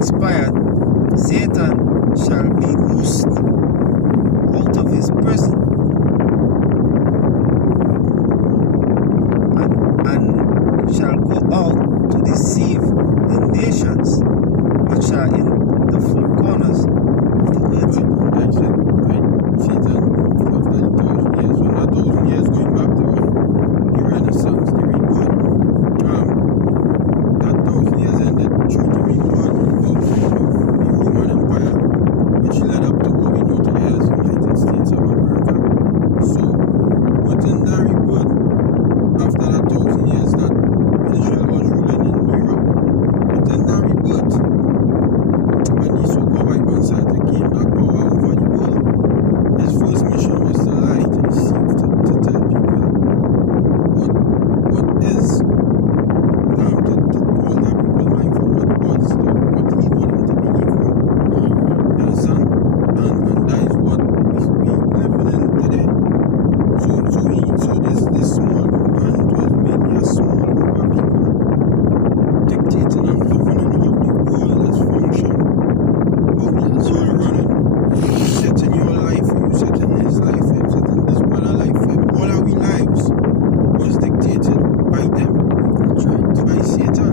expired, Satan shall be loosed out of his prison and shall go out to deceive the nations which are in the four corners of the earth. That's it, right? Satan, after the 1,000 years, when that 1,000 years going back to the Renaissance, the rebirth, that 1,000 years ended through the rebirth of the Roman Empire, which led up to what we know today as the United States of America. So, within that rebirth, after that 1,000 years that Israel was ruling in Europe, within that rebirth, when the so-called white man started to gain back power over the world, his first mission was to lie, to deceive, to tell people what is, to hold that people's mind from what was, what he wanted them to believe for. You understand? And that is what we living in today. So this small group, and it was mainly a small group of people dictating and governing how the world is functioning, how the world running. You setting your life, you setting his life, you setting this brother life. All our lives was dictated by them, by Satan.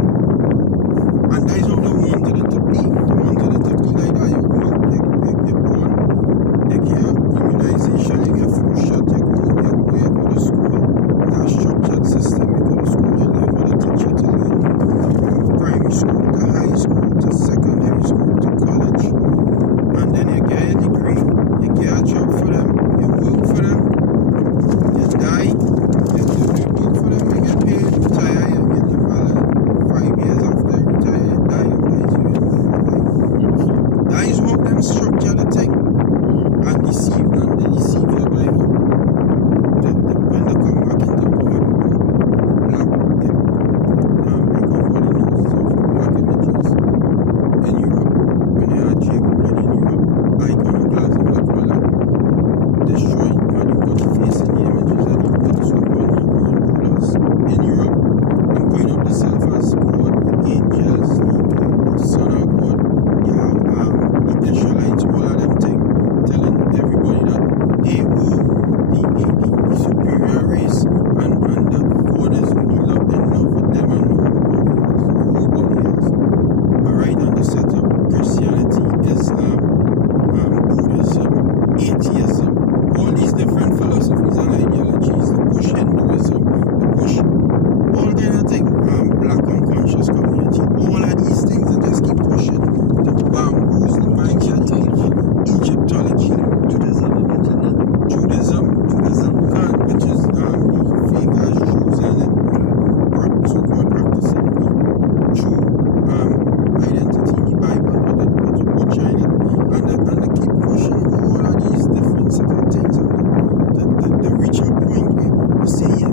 And that is how they wanted it to be. They wanted it to be like that. You're born, you get immunization, you get flu shot, you go to school. You got a structured system, you go to school, you learn what a teacher to learn. From primary school to high school to secondary school to college. And then you get a degree, you get a job for them, you work for them, you die, you work for them, you get paid, retire, you live 5 years after you retire, you die, and that is how them structure the thing and deceive, and they deceive your Bible. When they come back into power, black, they break off all the noses of the black images in Europe. When they had Jake ruling in Europe, iconoclasm, they call that, destroying and you put face in the images and you put so-called Hebrew rulers in Europe and going up themselves as God, the angels, the Son of God. You have the Israelites, all of them things, telling everybody that they were the superior race and that God is only love with them and nobody else. Alright, and they set up Christianity, Islam, Buddhism, atheism, all these different philosophies and ideologies. They push Hinduism, they push all kind of things, black unconscious community, all of these things they just keep pushing to bamboozle the mindset. Egyptology, Judaism, which is the fake as Jews and so-called practicing the true identity in the Bible, but they butcher it, and they keep pushing all of these different set of things, and they reach a point where they say, yeah,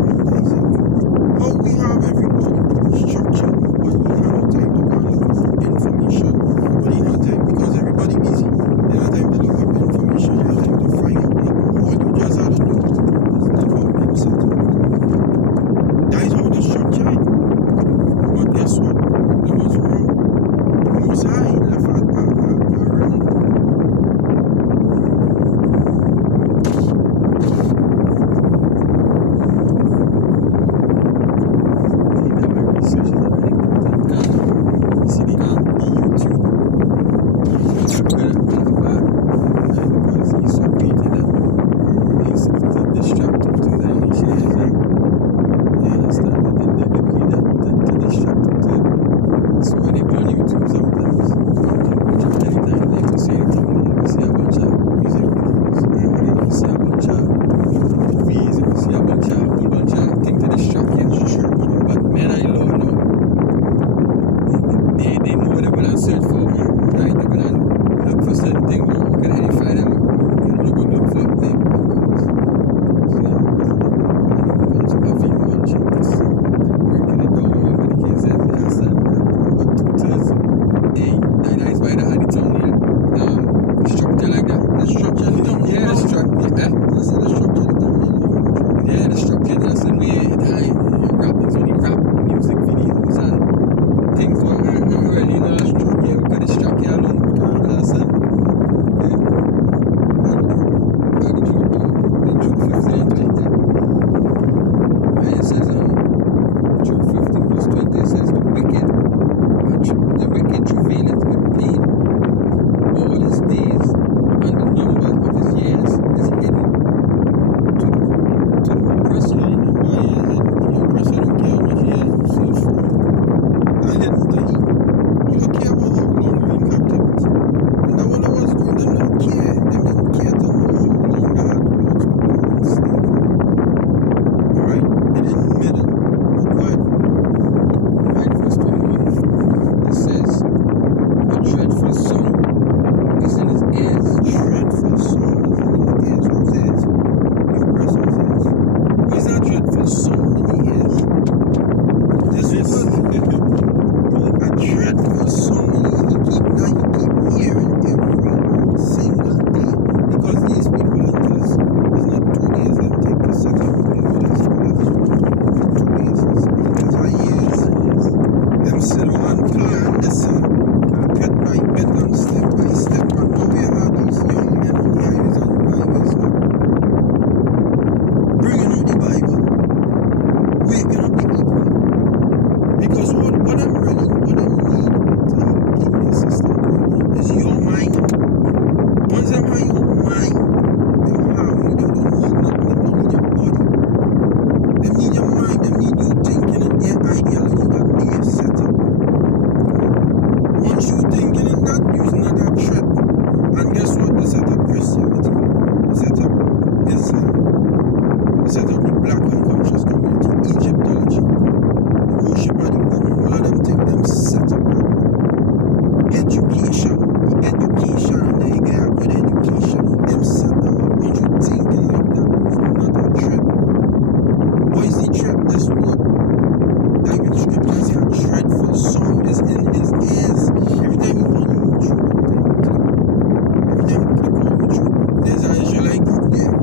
how we have everybody structured, but we have no time to go and look for information, but we have time because everybody busy. You have time to look up information, you have time to find out. All you just have to do is live up and set up. That is how they structure it. But guess what? It was wrong. The Most High left a remnant. Them sit on plan this bit by bit and step by step and now we have these young men on the highways and the byways now. Bringing out the Bible. Waking up the people. Because what I'm really, what I need to keep this system going is your mind. Once them have your mind, they'll have you. They don't need nothing. They don't need your body. They need your mind. They need you thinking in their ideology that they have set up. Once you thinking in that, you're not a threat. And guess what? They set up Christianity. They set up Islam. They set up the black unconscious community, Egyptology, the worship of the woman. All of them take them set up education. The education and they get a good education. Them set them up. Once you thinking like that, you're not a threat. What is the threat? This word. David scripture says a dreadful sound is in his ears. Every time you go on YouTube, every time you click on YouTube, there's an Israelite group there.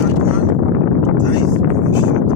That man, that is the biggest shot.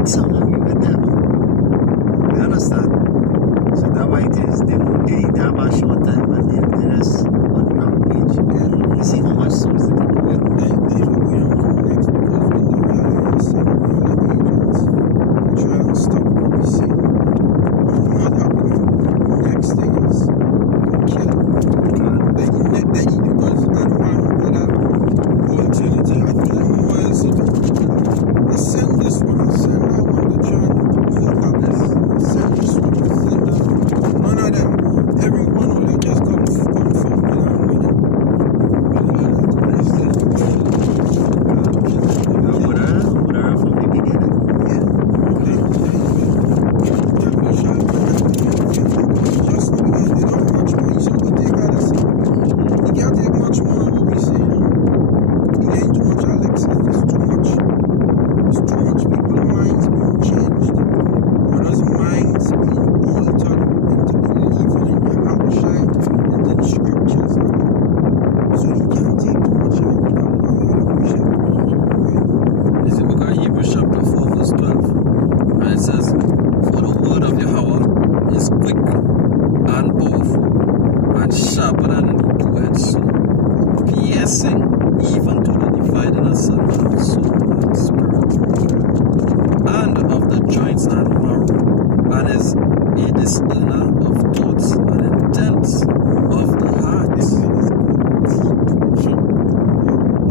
big song with them. You understand? So that's why it is. They have a short time and they just on the rampage. Yeah. You see how much songs they take away. They don't go on come next because when they realize they don't know the agents, they try and stop what we say. And what happened? The next thing is they kill. They eat because I don't want to go that alternative. I don't know what else to do. I send this one, I send that one to try and fuck up this. Send this one, I send that one. None of them, every one of them just come from when I'm winning. From the beginning. Yeah. Just because they don't much more, so we take out this. You can't take much more than what we say. It ain't too much, Alex. It's too much. It's too much. People's minds being changed. Brothers' minds being altered into believing in your Hamashai, into the scriptures. So you can't take too much of it. Is it because Hebrews chapter 4 verse 12? And it says, for the word of Yahweh is quick and powerful and sharper than any two-edged sword, piercing even to the dividing asunder of soul and spirit, and of the joints and marrow, and is a discerner of thoughts and intents of the heart. It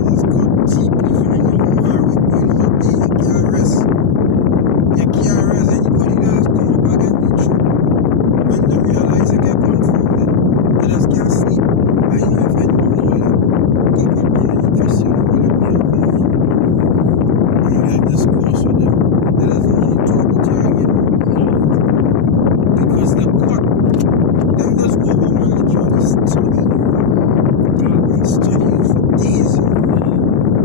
has gone deep even in your marriage, in your day, you can't rest. You can't rest. Anybody that has come up against the truth, when they realize they get confounded, they just can't sleep. I know if anyone know that, go up on the Christian, all of them have money. And you have discourse with them, they doesn't want to talk with you again. Because the court, them just go home on the job and study. And study you for days.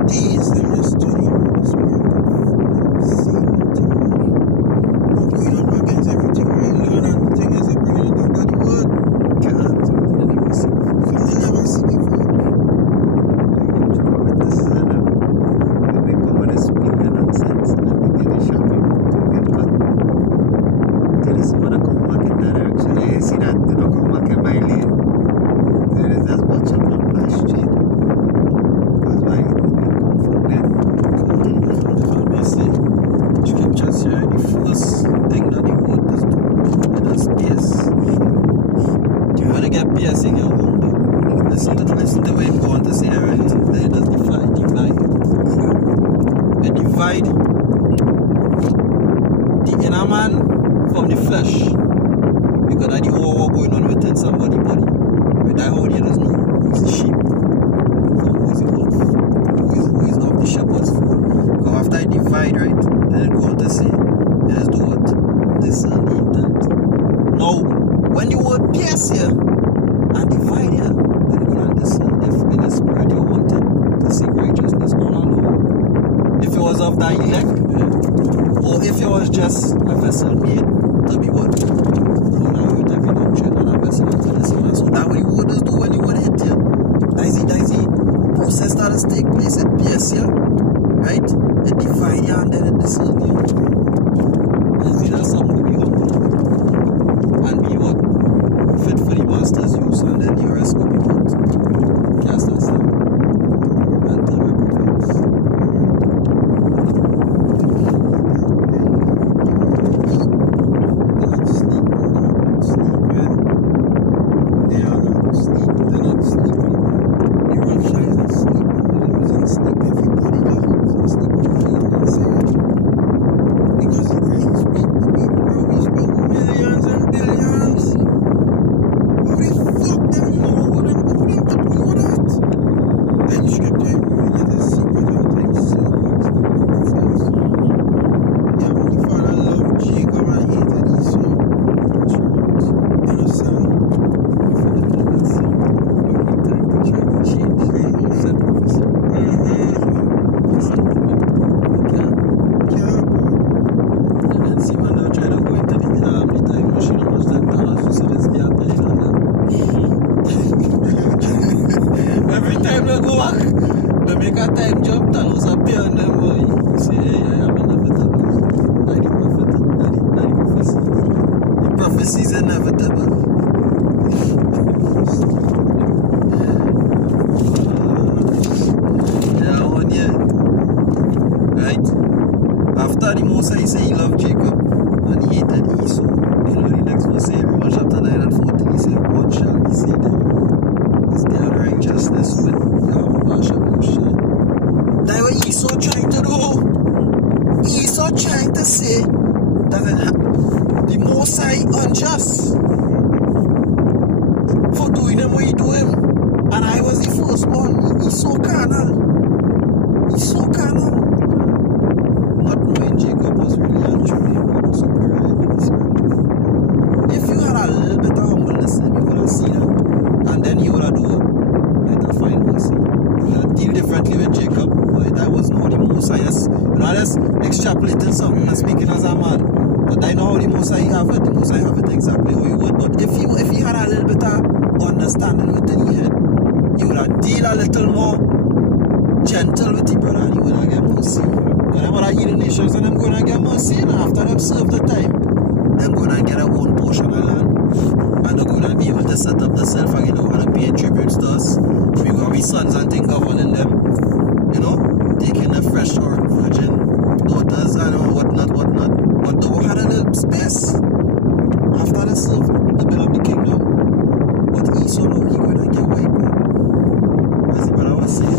Days, them just study all this man. Say nothing. But going up against everything I learn, and the thing is, they bring it into the word. Can't. They never see. Some they never see before. This is enough. When they come and they speak the nonsense and they get a shopping to get cut. Tell you someone to come back in that direction. Yeah, you see that? They don't come back in my lane. There is just watch up and flash straight. That's why they come from them. Obviously, scriptures here, the first thing that the word is doing, it is pierce. You want to get pierce in your womb, listen to what you go on to say, right? Then it does divide. It divide the inner man from the flesh. Because that's the whole war going on within somebody's body. But that whole doesn't know who's the sheep from who's the wolf, who is of the shepherd's fold. Because after I divide, right, then it go on to say, it is do what? Discern the intent. Now, when the word pierce here and divide here, then you're going to discern if in the spirit you wanted to seek righteousness all alone. If it was of thy elect, or if it was just a vessel made to be what? Thrown out with every doctrine and a vessel unto this one. So that what the word is do when you would hit here. That is the process that has take place. It pierce here, right? It divide here and then it discern here. And see that some will be humble and be what? Fit for the master's use, and then the rest will be what? Cast aside and turn repentance. make a time jump, Thanos appear on them, boy. You say, hey, I am in a better mood. Like This is inevitable. Yeah, one year. Right? After the Mosai he say he loved Jacob and he hated Esau. You know, the next verse say Romans chapter 9 and 14, he said, what shall we say then? Is there righteousness with Yahweh? That's what Esau trying to do. Esau trying to say that the Mosai unjust for doing him what he do him. And I was the first one. He's so carnal. He's so carnal. Not knowing Jacob was really and truly more superior in the spirit. If you had a little bit of humbleness in him, you would have seen it. And then you would have done better find mercy. You would have deal differently with Jacob. But that wasn't how the Mosai. You know, that's extrapolating something and speaking as a man. But I know how the Mosai have it. The Mosai have it exactly how you would. But if he had a little bit of understanding within your head, you would have deal a little more gentle with the brother and you would have get mercy. But them other heathen nations and them going to get mercy, and after them serve the time, them going to get their own portion of land. And they're going to be able to set up themselves again. They're going to pay tributes to us. We're going to be sons and things governing them. You know, taking the fresh or virgin daughters and whatnot. But they had a little space after they serve the bill of the kingdom. But Esau now he going to get wiped out. As the brother was saying.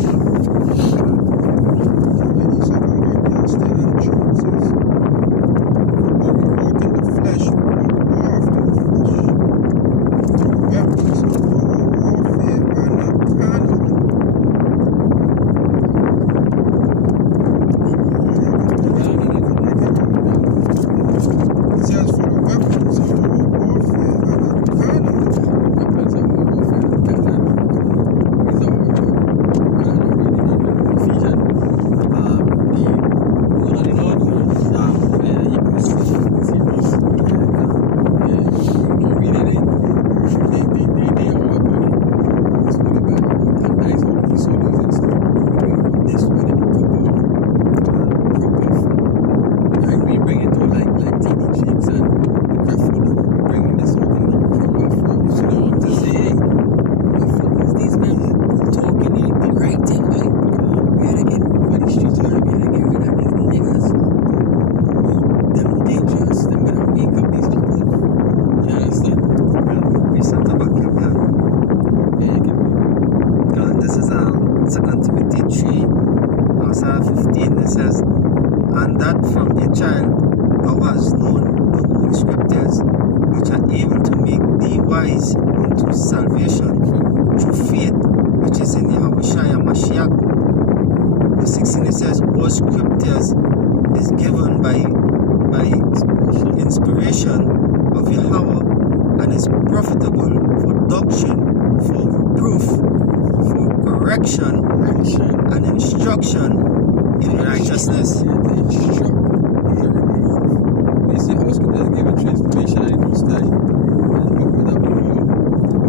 And that from a child thou hast known the Holy Scriptures, which are able to make thee wise unto salvation through faith which is in Yahweh Mashiach. Verse 16 it says, all Scriptures is given by inspiration of Yahweh and is profitable for doctrine, for reproof, for correction, and instruction in righteousness.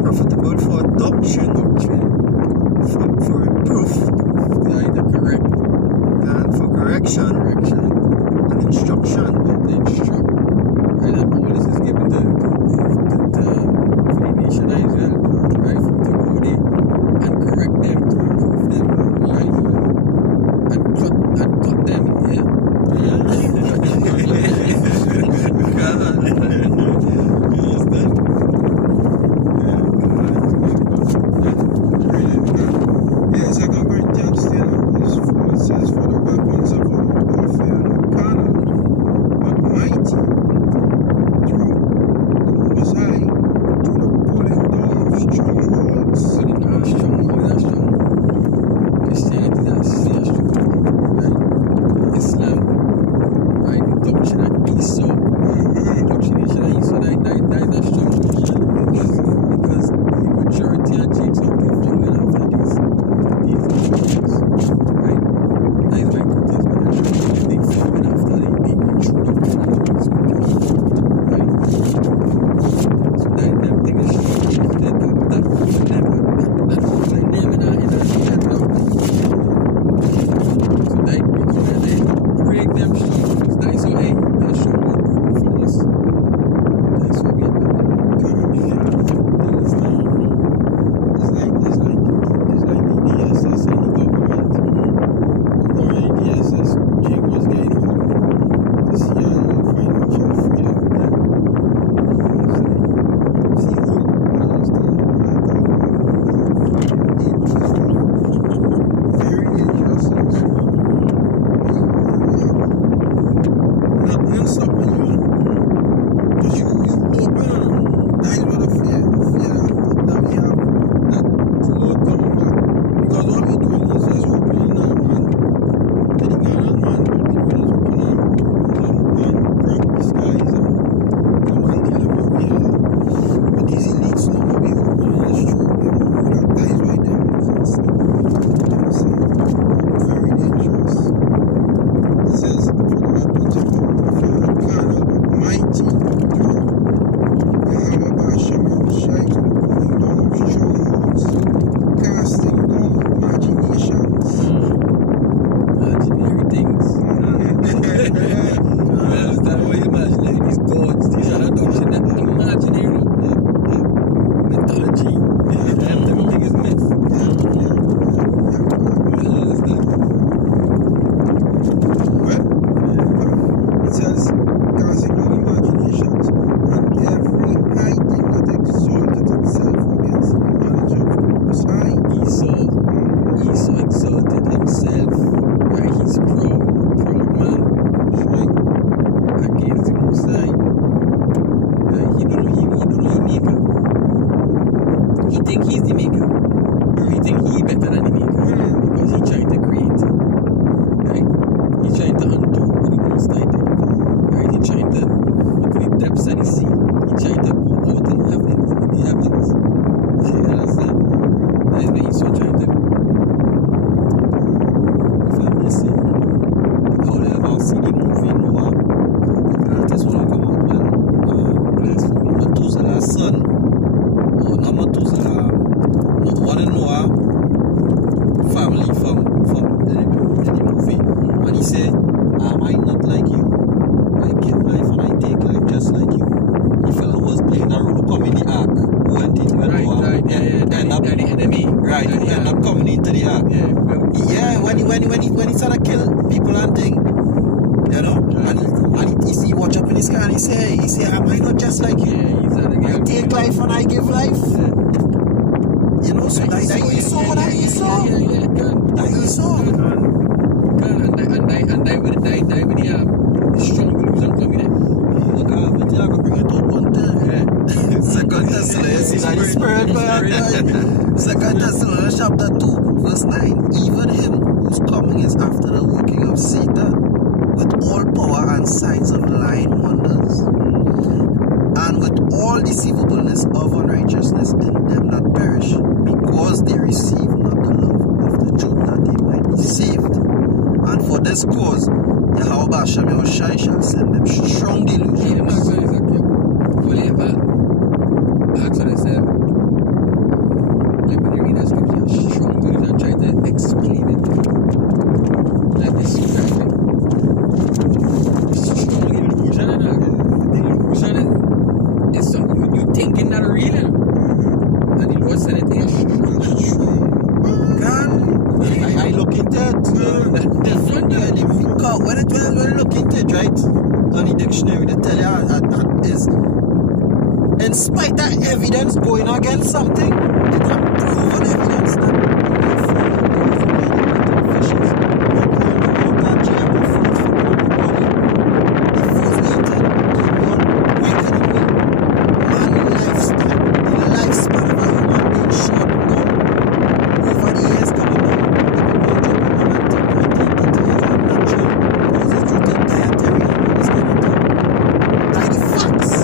Profitable for doctrine, for reproof, and for correction, and instruction. And all this is given to the nation of Israel, right? To go there and correct them, to reprove them, right? And cut them, yeah. Yeah, 2 Corinthians 10 says, for the weapons of our when he started killing people and thing, you know, and he watch up in his car and he say, am I not just like you? I take life and I give life. You know, so that he saw. That he saw. And I would the strong delusion coming in. Look at it, I go bring it up one time. Second Thessalonians, you see that spirit, man. Second Thessalonians chapter 2, verse 9. Even him whose coming is after the working of Satan, with all power and signs of lying wonders, and with all deceivableness of unrighteousness in them that perish, because they receive not the love of the truth, that they might be saved. And for this cause, Yahweh Hashem Yahushai shall send them strong delusions. Actually, said, like when you read that scripture, strong delusion, try to explain it. Like this, strong delusion is something you thinking that real, and the Lord said it is strong. I look into it. Different. When you look into it, right, on the dictionary, they tell you is, in spite of evidence going against something, it have proven evidence that fishes are going to work at GMO food for everybody. The food we eat, the wicked way, man lifestyle, the lifespan of a human being short down over the years coming down. The people drop a man take 20, 30 years and natural causes due to dietary and all this kind of thing. By the facts.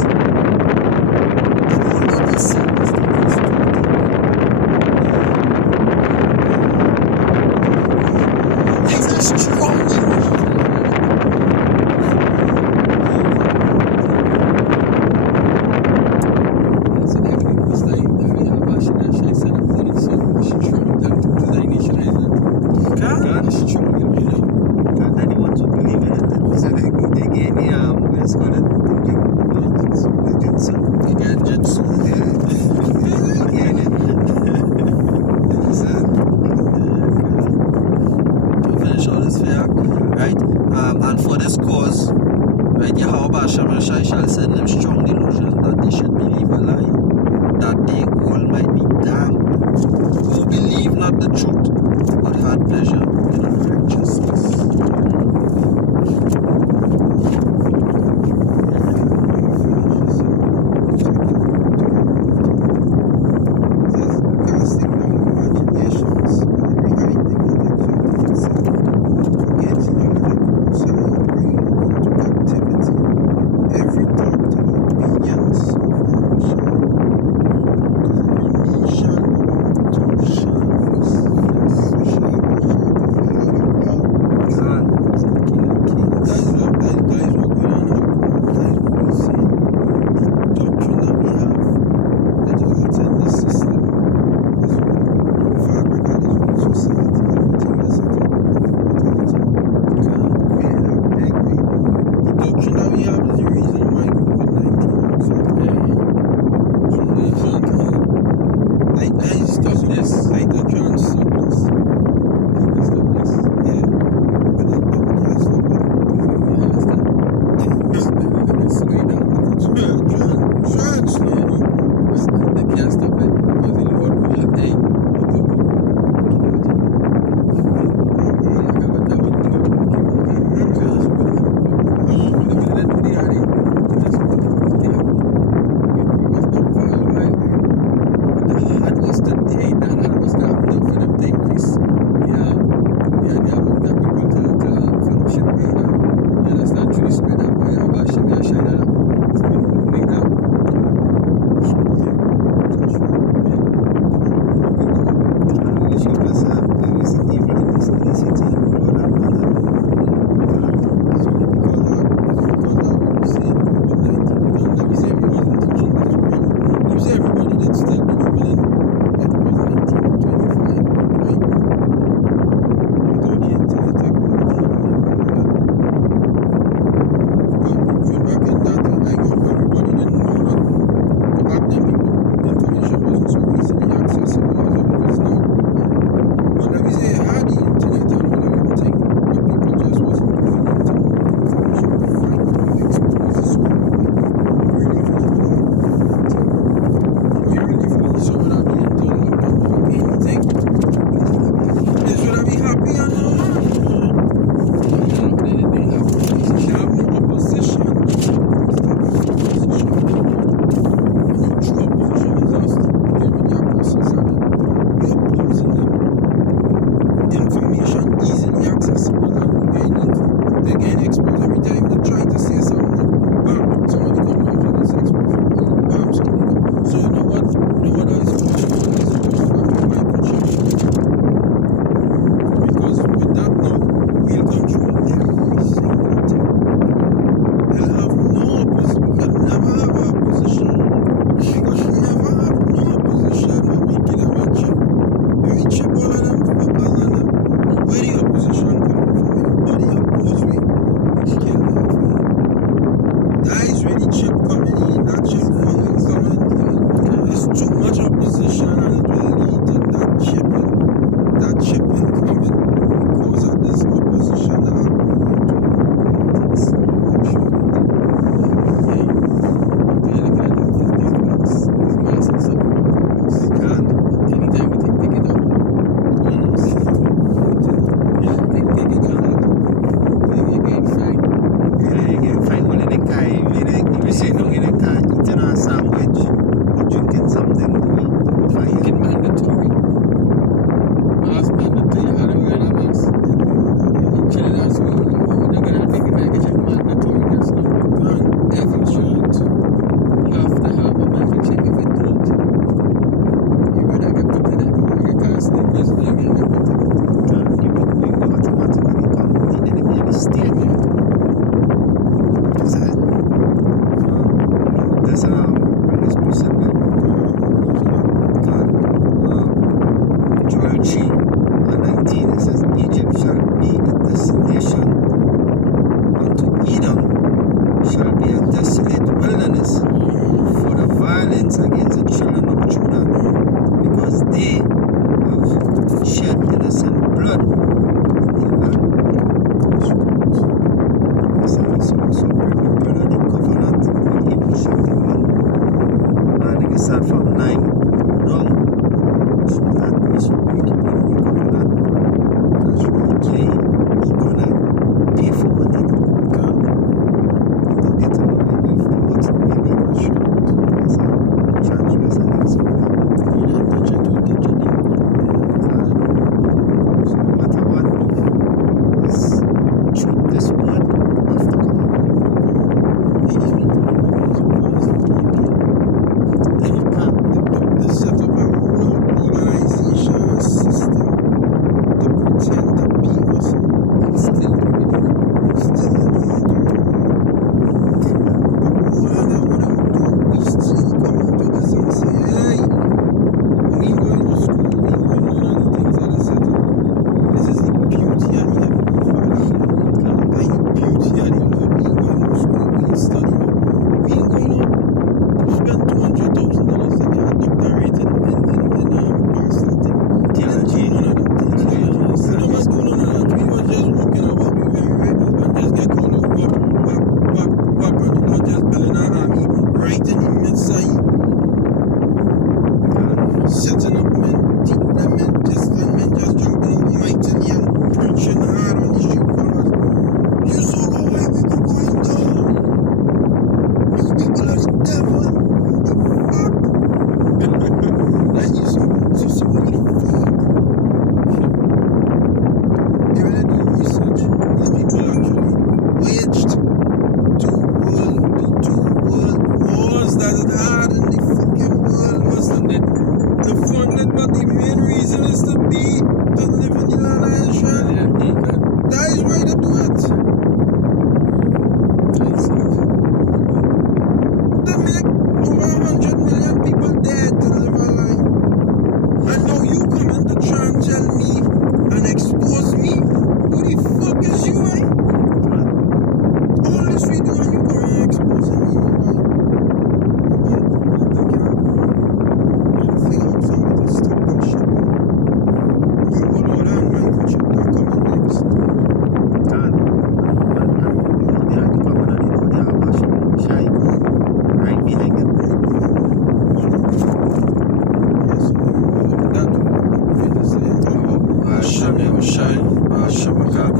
And for this cause, right, Yahweh Hashem Yahushai shall send them strong delusions that they should believe a lie, that they all might be damned, who believe not the truth, but had pleasure in unrighteousness.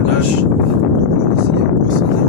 flesh. I want to see a person